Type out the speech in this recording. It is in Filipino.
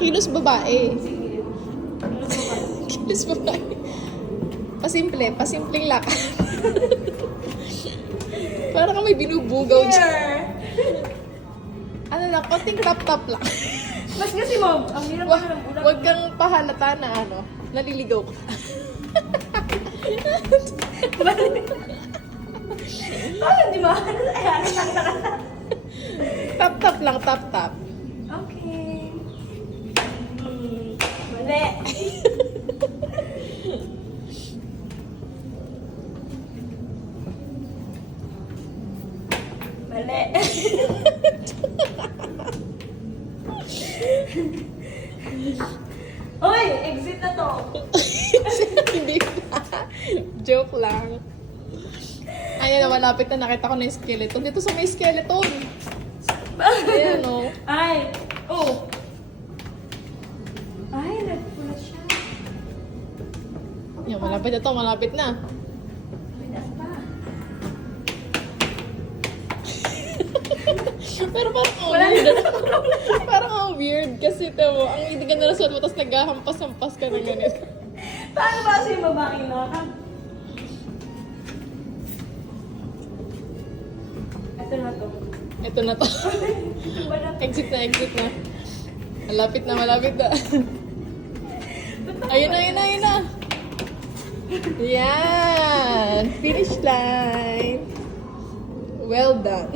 Kilos babae. Sige. Kilos babae. Pasimpleng lakad. Para kami binubugaw dyan. Here. Ano lang, konting crop-top lang. Mas kasi mo, ang hirap Wag, na ng ulam. wag kang pahalata na naliligaw ka. Bakit di ba? Ayan, nakita. Tap-tap lang, tap-tap. Okay. Mali. Mali. Hoy, exit na to. Hindi na. Joke lang. Ayan, malapit na nakita ko na yung skeleton. Dito sa may skeleton. Ayan, oh. Ay. Oh. Ay, nagpula siya. Yan, malapit na to, malapit na. Pinas pa. Pero parang Wala weird. Parang ang weird kasi ito mo, ang hindi ka nalasot mo, tapos naghahampas-hampas ka ng ganito. Paano ba kasi yung babaeng nakakam? Ito na to. Ito na to. Wala. Exit na, exit na. Malapit na, malapit na. Ayun na, ayun na, ayun na. Yan! Finish line! Well done.